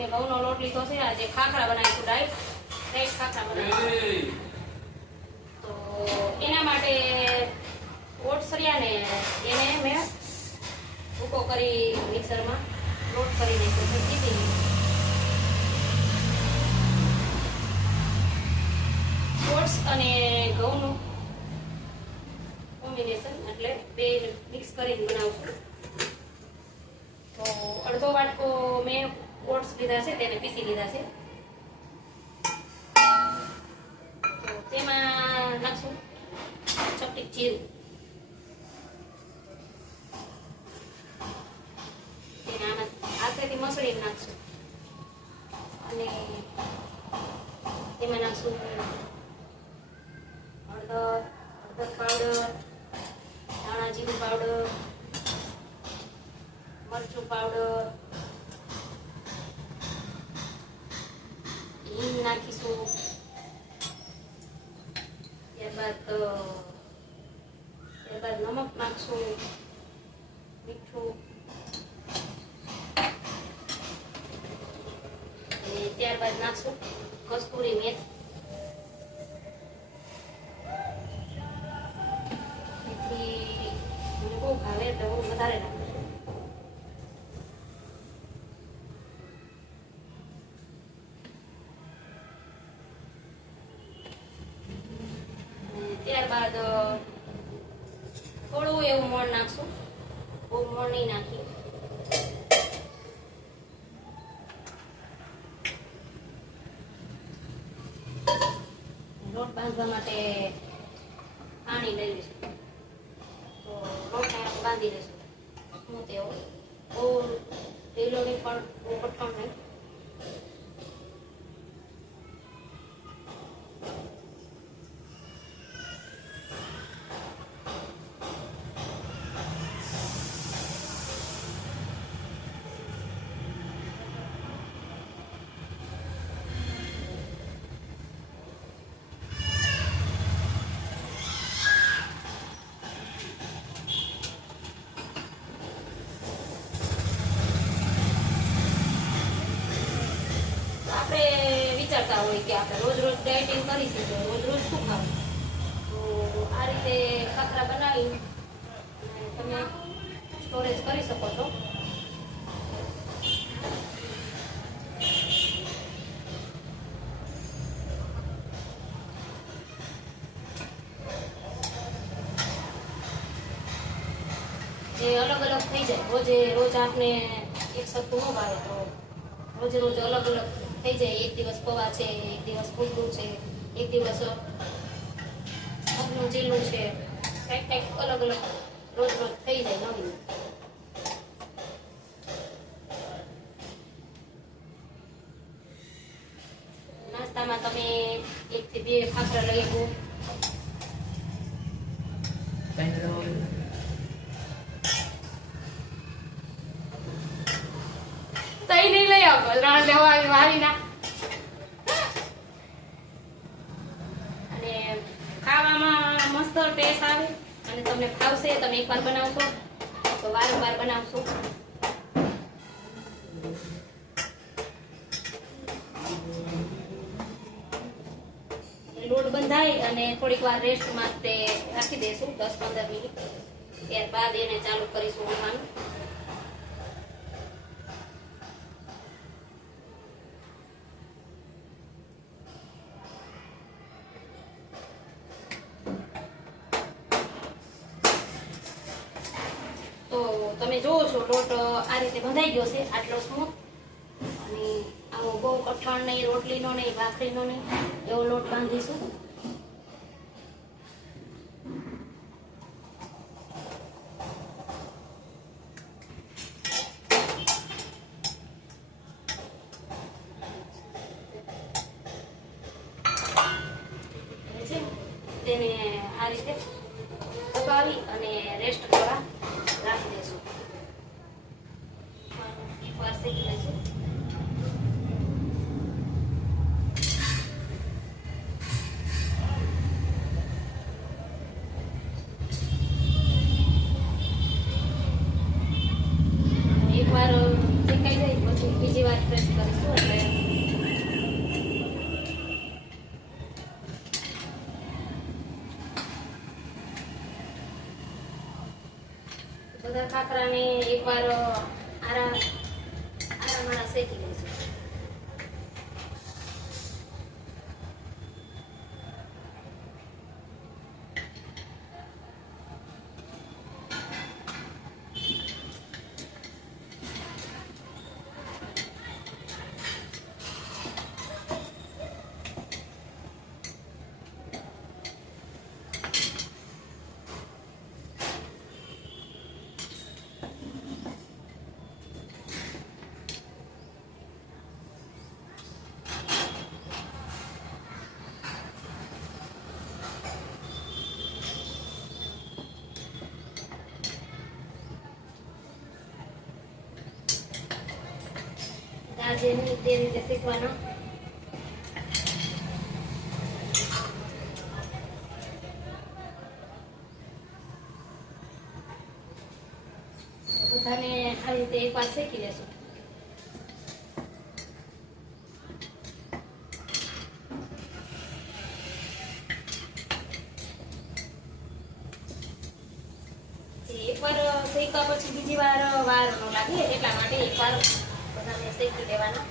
મેં ઘઉંનો લોટ લીધો છે. આજે ખાખરા બનાવીશું, રાઈસ ખાખરા બનાવીશું. તો એના માટે ઓટ્સ રહ્યા ને એને મેં ભૂકો કરી મિક્સરમાં લોટ કરી નાખ્યો છે. ઓટ્સ અને ઘઉંનું કોમ્બિનેશન એટલે બે મિક્સ કરીને બનાવશું. તો અડધો વાટકો મેં ઓટ્સ લીધા છે, તેને પીસી લીધા છે. તો તેમાં નાખશું ચપટી જીરું, તેને આમાં હાથેથી મસળીને નાખશું. અને તેમાં નાખશું હળદર પાવડર, ધાણા જીરું પાવડર, મરચું પાવડર, હિંગ નાખીશું. ત્યારબાદ નમક નાખશું, મીઠું, અને ત્યારબાદ નાખશું કસ્તુરી મેથી. બહુ ભાવે એટલે બહુ વધારે નાખીશું. ત્યારબાદ થોડું એવું મોણ નાખશું, બહુ મોણ નહીં નાખીએ. લોટ બાંધવા માટે પાણી લઈ લઈશું. તો લોટ બાંધી લઈશું સ્મૂથ એવો, બહુ ઢીલો નહીં પણ બહુ કઠણ નહીં. વિચારતા હોય કે આપણે રોજ રોજ ડાયટિંગ કરીશું તો રોજ રોજ શું ખાવું, તો આ રીતે ખાખરા બનાવી તમે સ્ટોરેજ કરી શકો છો. જે અલગ અલગ થઈ જાય, રોજ આપને એક સરખું ન ભાવે તો રોજે રોજ અલગ અલગ થઈ જાય. એક દિવસ પૌવા છે, એક દિવસ કુંદરું છે, એક દિવસ મગનું ચીલું છે, કંઈક અલગ અલગ રોજ રોજ થઈ જાય નવી. નાસ્તામાં તમે 1 થી 2 ખાખરા લઈ આવો. તઈ નહીં લઈ આવો, ત્રણ લેવા વારી ના. અને ખાવામાં મસ્ત ટેસ્ટ આવે અને તમને ભાવશે. તમે એકવાર બનાવશો તો વારંવાર બનાવશો. લોટ બંધાય અને થોડીક વાર રેસ્ટ માટે રાખી દઈશું 10-15 મિનિટ. ત્યારબાદ એને ચાલુ કરીશું વણવાનું. તો તમે જોવો છો લોટ આ રીતે બંધાઈ ગયો છે, આટલો સ્મૂથ. અને આવો બહુ કઠણ નહીં, રોટલીનો નહીં, ભાખરીનો નહીં, એવો લોટ બાંધીશું. તેને આ રીતે દબાવી અને રેસ્ટ કરવા રાખી દઈશું. એકવાર શેકી લઈશું. એકવાર શેકાઈ જાય પછી બીજી વાર પ્રેસ કરીશું એટલે બધા ખાખરાને એકવાર આરામ શેકી લઈશું. જેની તે રીતે શીખવાનો. બધાને આ રીતે એકવાર શીખી લેશું. એકવાર શીખ્યા પછી બીજી વાર વાર ન લાગે એટલા માટે એકવાર બધાને શેકી લેવાના.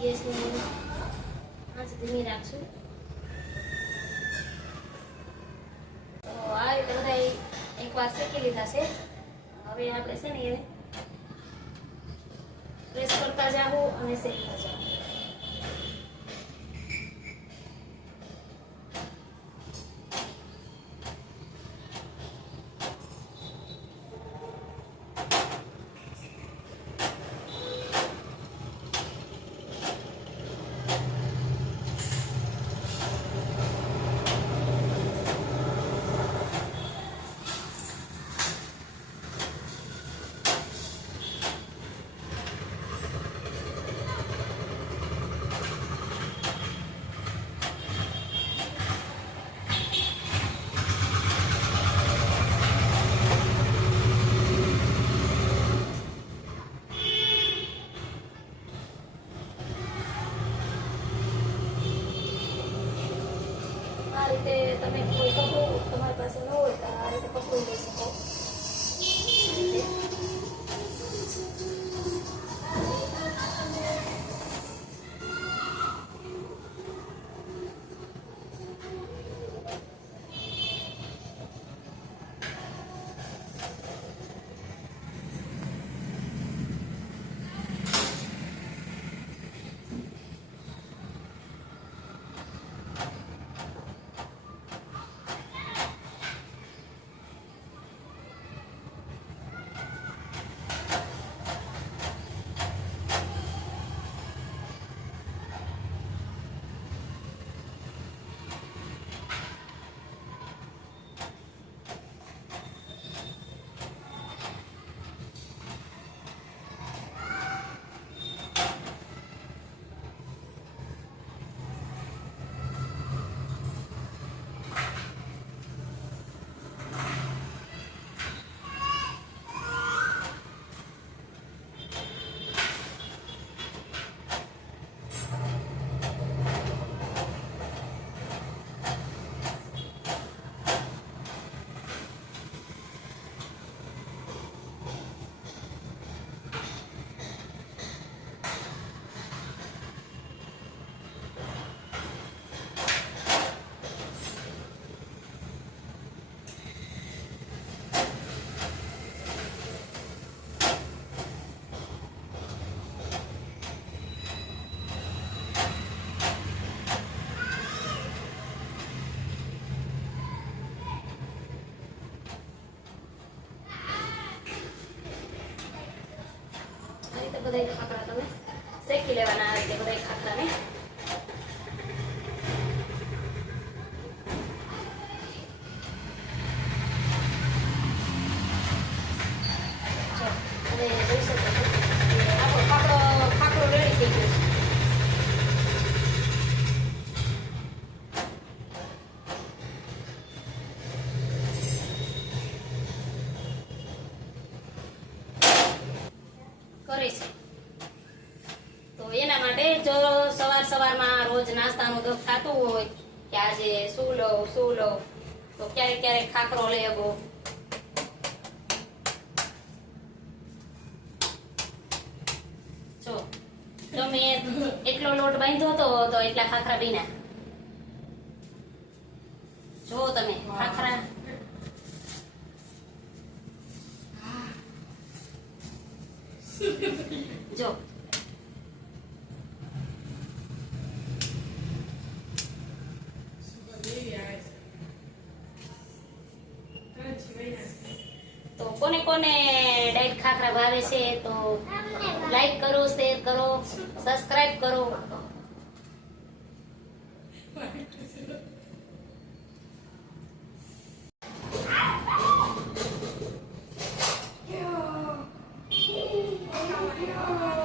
ગેસની આંચ ધીમી રાખશું. તો આ રીતે બધા એકવાર શેકી લીધા છે. હવે આપણે છે ને પ્રેસ કરતા જાવું અને શેકતા જાવું. આ રીતે તમે કોઈ કપડું તમારી પાસે ન હોય તો આ રીતે કપડું લઈ શકો. બધા ખાખરા તમે શેકી લેવાના. આ રીતે બધા ખાખરાને હવે જોઈ શકો છો આપણો ખાખરો રેડી થઈ ગયો છે. કરે છે તો એના માટે જો સવારમાં રોજ નાસ્તાનું દુઃખ થતું હોય કે આજે શું લઉં તો ક્યારેક ખાખરો લઈ આવો. જો તમે એટલો લોટ બાંધ્યો તો એટલા ખાખરા બીના. જો તમે ખાખરા જો તો કોને ડાયટ ખાખરા ભાવે છે તો લાઈક કરો, શેર કરો, સબસ્ક્રાઇબ કરો. Yeah.